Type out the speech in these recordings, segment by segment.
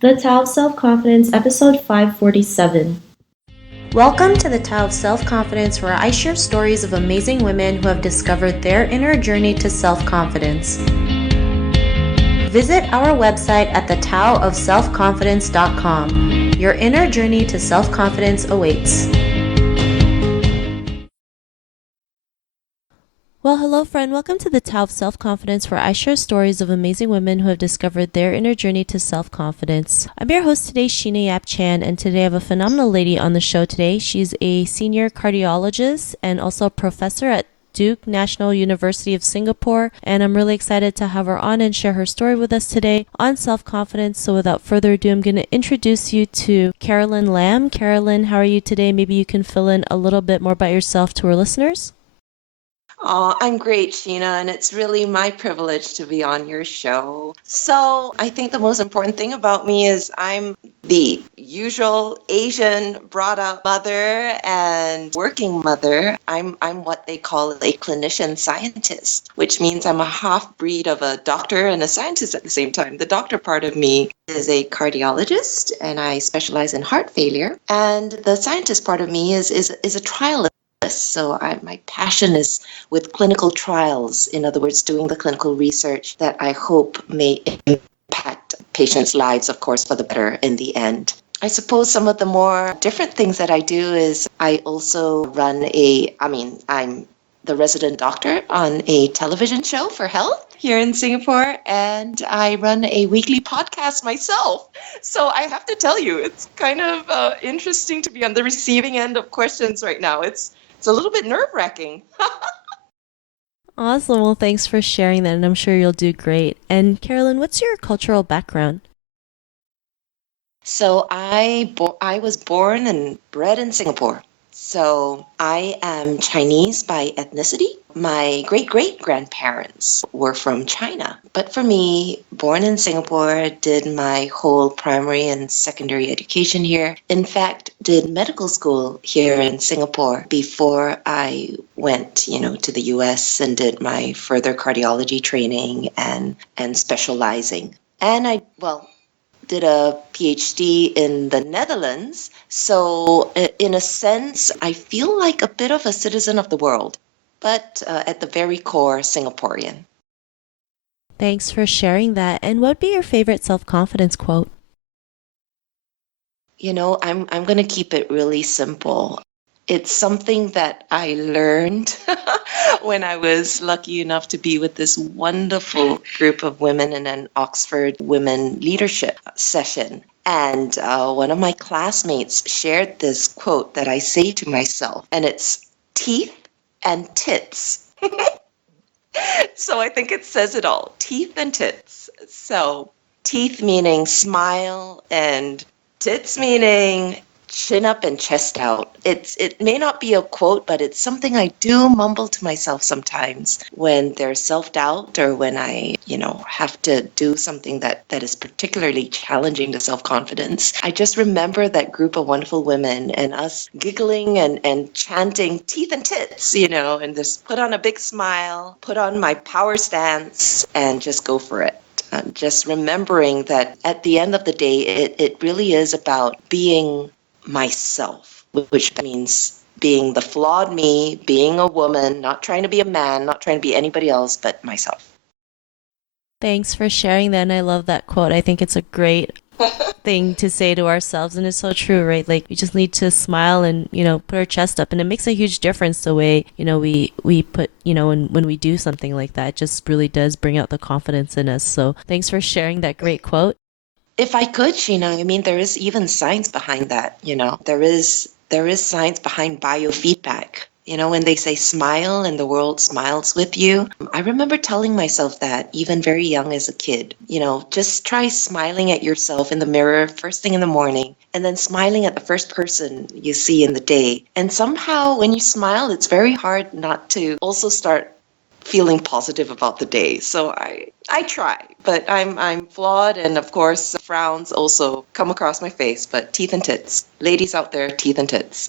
The Tao of Self-Confidence, episode 547. Welcome to the Tao of Self-Confidence, where I share stories of amazing women who have discovered their inner journey to self-confidence. Visit our website at thetaoofselfconfidence.com. Your inner journey to self-confidence awaits. Well, hello friend. Welcome to the Tao of Self-Confidence, where I share stories of amazing women who have discovered their inner journey to self-confidence. I'm your host today, Sheena Yap Chan, and today I have a phenomenal lady on the show today. She's a senior cardiologist and also a professor at Duke-NUS University of Singapore, and I'm really excited to have her on and share her story with us today on self-confidence. So without further ado, I'm going to introduce you to Carolyn Lam. Carolyn, how are you today? Maybe you can fill in a little bit more about yourself to our listeners. Oh, I'm great, Sheena, and it's really my privilege to be on your show. So I think the most important thing about me is I'm the usual Asian brought-up mother and working mother. I'm what they call a clinician scientist, which means I'm a half-breed of a doctor and a scientist at the same time. The doctor part of me is a cardiologist, and I specialize in heart failure. And the scientist part of me is a trialist. So my passion is with clinical trials, in other words, doing the clinical research that I hope may impact patients' lives, of course, for the better in the end. I suppose some of the more different things that I do is I also run I'm the resident doctor on a television show for health here in Singapore, and I run a weekly podcast myself. So I have to tell you, it's kind of interesting to be on the receiving end of questions right now. It's a little bit nerve-wracking. Awesome. Well, thanks for sharing that, and I'm sure you'll do great. And Carolyn, what's your cultural background? So I was born and bred in Singapore. So I am Chinese by ethnicity. My great-great-grandparents were from China. But for me, born in Singapore, did my whole primary and secondary education here. In fact, did medical school here in Singapore before I went, to the US and did my further cardiology training and specializing. And I did a PhD in the Netherlands. So in a sense, I feel like a bit of a citizen of the world, but at the very core, Singaporean. Thanks for sharing that. And what would be your favorite self-confidence quote? I'm going to keep it really simple. It's something that I learned when I was lucky enough to be with this wonderful group of women in an Oxford women leadership session. And one of my classmates shared this quote that I say to myself, and it's teeth and tits. So I think it says it all, teeth and tits. So teeth meaning smile and tits meaning chin up and chest out. It may not be a quote, but it's something I do mumble to myself sometimes when there's self-doubt or when I, have to do something that is particularly challenging to self-confidence. I just remember that group of wonderful women and us giggling and chanting teeth and tits, and just put on a big smile, put on my power stance and just go for it. Just remembering that at the end of the day, it really is about being myself, which means being the flawed me, being a woman, not trying to be a man, not trying to be anybody else but myself. Thanks for sharing that, and I love that quote. I think it's a great thing to say to ourselves, and it's so true, right? Like, we just need to smile and, put our chest up, and it makes a huge difference the way, we put, when we do something like that. It just really does bring out the confidence in us. So thanks for sharing that great quote. If I could, Sheena, there is even science behind that, There is science behind biofeedback. When they say smile and the world smiles with you, I remember telling myself that even very young as a kid, just try smiling at yourself in the mirror first thing in the morning and then smiling at the first person you see in the day. And somehow when you smile, it's very hard not to also start feeling positive about the day. So I try, but I'm flawed, and of course frowns also come across my face, but teeth and tits. Ladies out there, teeth and tits.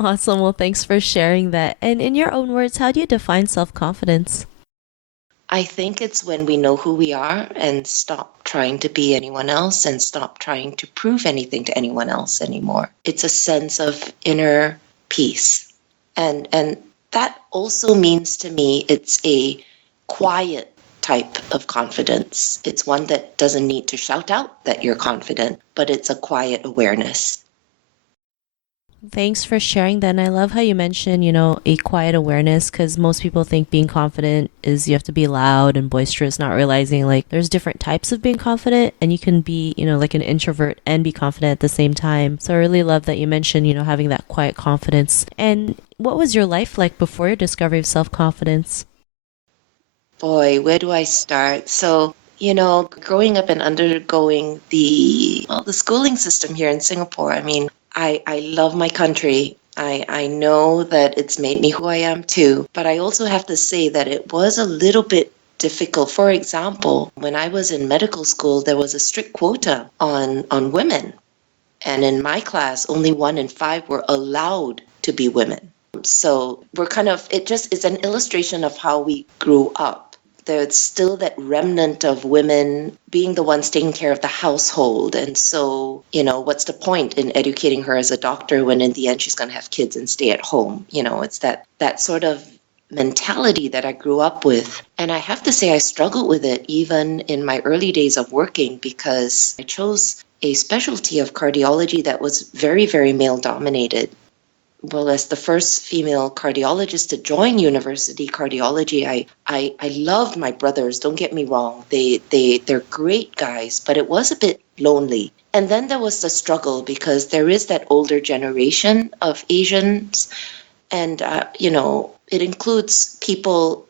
Awesome. Well, thanks for sharing that. And in your own words, how do you define self-confidence? I think it's when we know who we are and stop trying to be anyone else and stop trying to prove anything to anyone else anymore. It's a sense of inner peace. And that also means to me it's a quiet type of confidence. It's one that doesn't need to shout out that you're confident, but it's a quiet awareness. Thanks for sharing that. And I love how you mentioned, a quiet awareness, because most people think being confident is you have to be loud and boisterous, not realizing like there's different types of being confident, and you can be, like an introvert and be confident at the same time. So I really love that you mentioned, having that quiet confidence. And what was your life like before your discovery of self-confidence? Boy, where do I start? So, growing up and undergoing the schooling system here in Singapore, I mean, I love my country. I know that it's made me who I am too, but I also have to say that it was a little bit difficult. For example, when I was in medical school, there was a strict quota on women. And in my class, only 1 in 5 were allowed to be women. So it's an illustration of how we grew up. There's still that remnant of women being the ones taking care of the household. And so, what's the point in educating her as a doctor when in the end she's going to have kids and stay at home? It's that sort of mentality that I grew up with. And I have to say I struggled with it even in my early days of working, because I chose a specialty of cardiology that was very, very male dominated. Well, as the first female cardiologist to join university cardiology, I loved my brothers. Don't get me wrong. They're great guys, but it was a bit lonely. And then there was the struggle, because there is that older generation of Asians. And, it includes people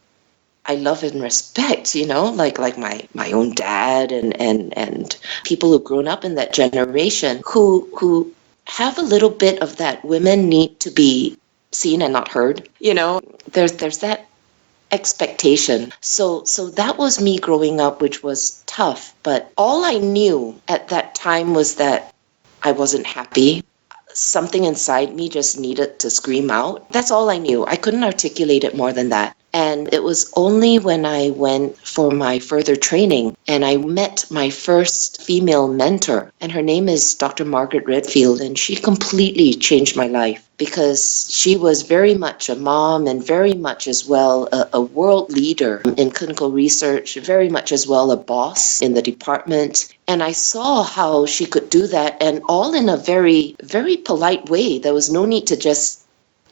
I love and respect, like my own dad and people who've grown up in that generation who have a little bit of that women need to be seen and not heard. There's that expectation. So that was me growing up, which was tough. But all I knew at that time was that I wasn't happy. Something inside me just needed to scream out. That's all I knew. I couldn't articulate it more than that. And it was only when I went for my further training and I met my first female mentor, and her name is Dr. Margaret Redfield, and she completely changed my life, because she was very much a mom and very much as well a world leader in clinical research, very much as well a boss in the department. And I saw how she could do that, and all in a very, very polite way. There was no need to just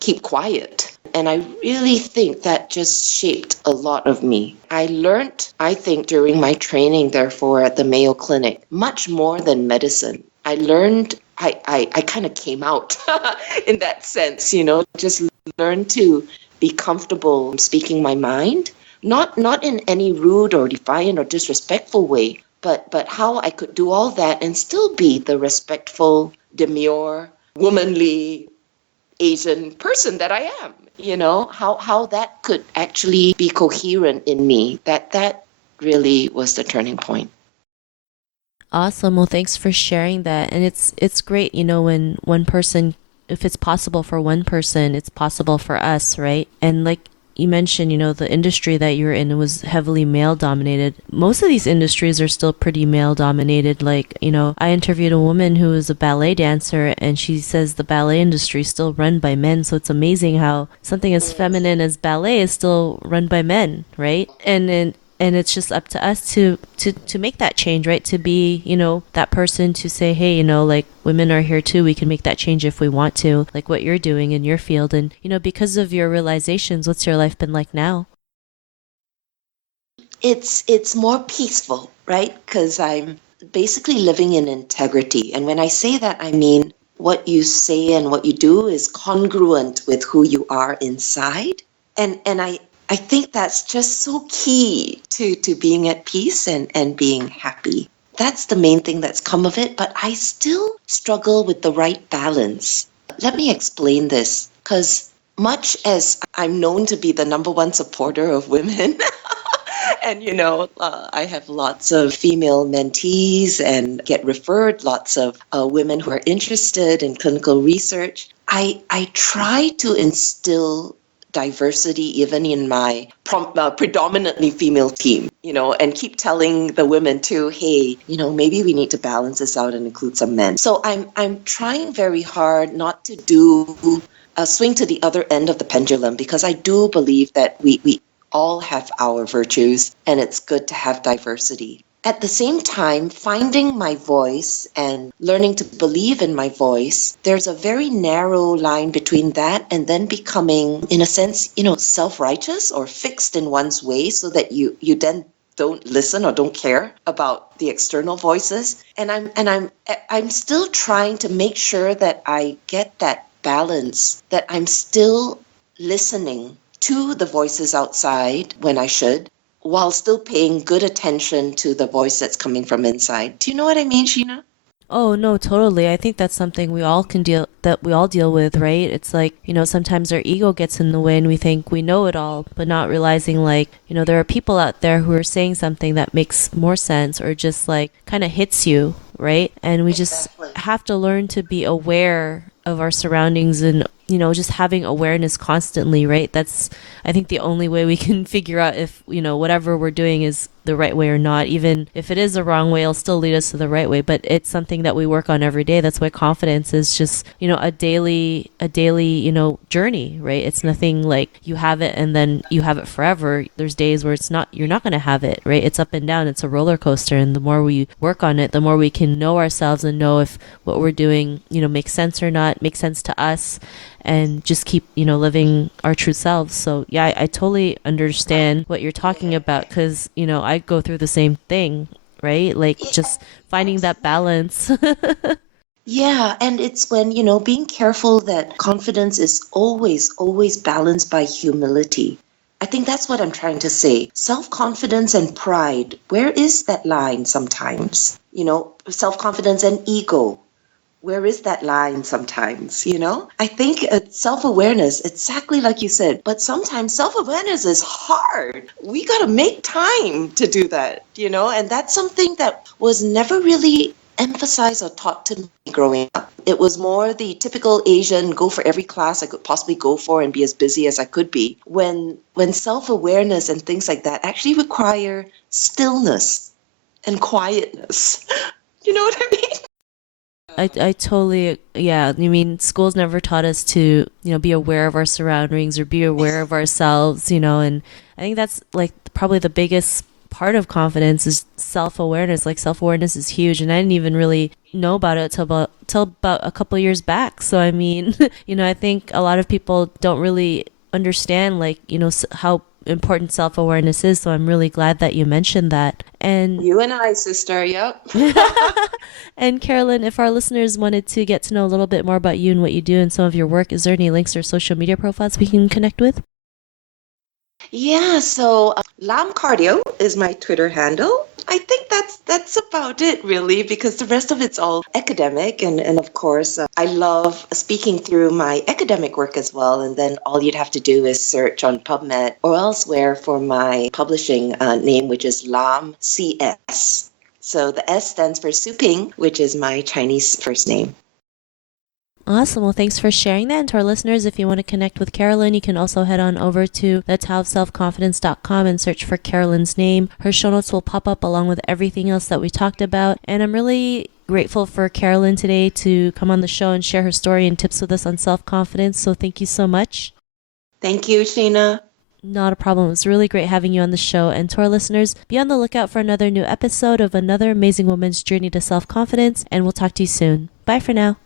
keep quiet. And I really think that just shaped a lot of me. I learned, I think, during my training, therefore, at the Mayo Clinic, much more than medicine. I learned, I kind of came out in that sense, just learned to be comfortable speaking my mind, not in any rude or defiant or disrespectful way, but how I could do all that and still be the respectful, demure, womanly Asian person that I am. How that could actually be coherent in me, that really was the turning point. Awesome. Well, thanks for sharing that. And it's great, when one person, if it's possible for one person, it's possible for us, right? And like you mentioned, the industry that you're in was heavily male dominated. Most of these industries are still pretty male dominated. Like, I interviewed a woman who is a ballet dancer, and she says the ballet industry is still run by men. So it's amazing how something as feminine as ballet is still run by men, right? And it's just up to us to make that change, right? To be, that person to say, hey, like women are here too. We can make that change if we want to, like what you're doing in your field. And, because of your realizations, what's your life been like now? It's more peaceful, right? Because I'm basically living in integrity. And when I say that, I mean what you say and what you do is congruent with who you are inside. And I think that's just so key to being at peace and being happy. That's the main thing that's come of it, but I still struggle with the right balance. Let me explain this, because much as I'm known to be the number one supporter of women, and I have lots of female mentees and get referred lots of women who are interested in clinical research, I try to instill diversity even in my predominantly female team, and keep telling the women too, hey, maybe we need to balance this out and include some men. So I'm trying very hard not to do a swing to the other end of the pendulum, because I do believe that we all have our virtues and it's good to have diversity. At the same time, finding my voice and learning to believe in my voice, there's a very narrow line between that and then becoming, in a sense, self-righteous or fixed in one's way, so that you then don't listen or don't care about the external voices. And I'm still trying to make sure that I get that balance, that I'm still listening to the voices outside when I should, while still paying good attention to the voice that's coming from inside. Do you know what I mean, Sheena? Oh, no, totally. I think that's something we all deal with, right? It's like, sometimes our ego gets in the way and we think we know it all, but not realizing there are people out there who are saying something that makes more sense or just kind of hits you, right? And we just have to learn to be aware of our surroundings and, just having awareness constantly, right? That's, I think, the only way we can figure out if, whatever we're doing is the right way or not. Even if it is the wrong way, it'll still lead us to the right way. But it's something that we work on every day. That's why confidence is just, a daily, journey, right? It's nothing like you have it and then you have it forever. There's days where you're not going to have it, right? It's up and down. It's a roller coaster. And the more we work on it, the more we can know ourselves and know if what we're doing, makes sense or not, makes sense to us, and just keep, living our true selves. So yeah, I totally understand what you're talking about, because, I go through the same thing, right? Just finding that balance. Yeah, and it's when, being careful that confidence is always, always balanced by humility. I think that's what I'm trying to say. Self-confidence and pride, where is that line sometimes? Self-confidence and ego. Where is that line sometimes, I think self-awareness, exactly like you said, but sometimes self-awareness is hard. We got to make time to do that, and that's something that was never really emphasized or taught to me growing up. It was more the typical Asian, go for every class I could possibly go for and be as busy as I could be, when self-awareness and things like that actually require stillness and quietness. You know what I mean? I totally, yeah. I mean, schools never taught us to, be aware of our surroundings or be aware of ourselves, and I think that's probably the biggest part of confidence is self-awareness. Self-awareness is huge, and I didn't even really know about it till about a couple years back. So I mean, I think a lot of people don't really understand how important self-awareness is. So I'm really glad that you mentioned that. And you and I, sister, yep. And Carolyn, if our listeners wanted to get to know a little bit more about you and what you do and some of your work, is there any links or social media profiles we can connect with? Yeah, so Lam Cardio is my Twitter handle. I think that's about it, really, because the rest of it's all academic. And of course, I love speaking through my academic work as well. And then all you'd have to do is search on PubMed or elsewhere for my publishing name, which is Lam CS. So the S stands for Su Ping, which is my Chinese first name. Awesome. Well, thanks for sharing that. And to our listeners, if you want to connect with Carolyn, you can also head on over to thetaoofselfconfidence.com and search for Carolyn's name. Her show notes will pop up along with everything else that we talked about. And I'm really grateful for Carolyn today to come on the show and share her story and tips with us on self-confidence. So thank you so much. Thank you, Sheena. Not a problem. It was really great having you on the show. And to our listeners, be on the lookout for another new episode of another amazing woman's journey to self-confidence. And we'll talk to you soon. Bye for now.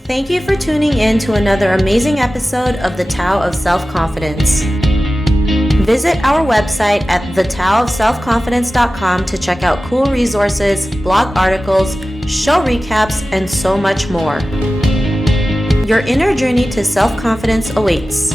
Thank you for tuning in to another amazing episode of The Tao of Self-Confidence. Visit our website at thetaoofselfconfidence.com to check out cool resources, blog articles, show recaps, and so much more. Your inner journey to self-confidence awaits.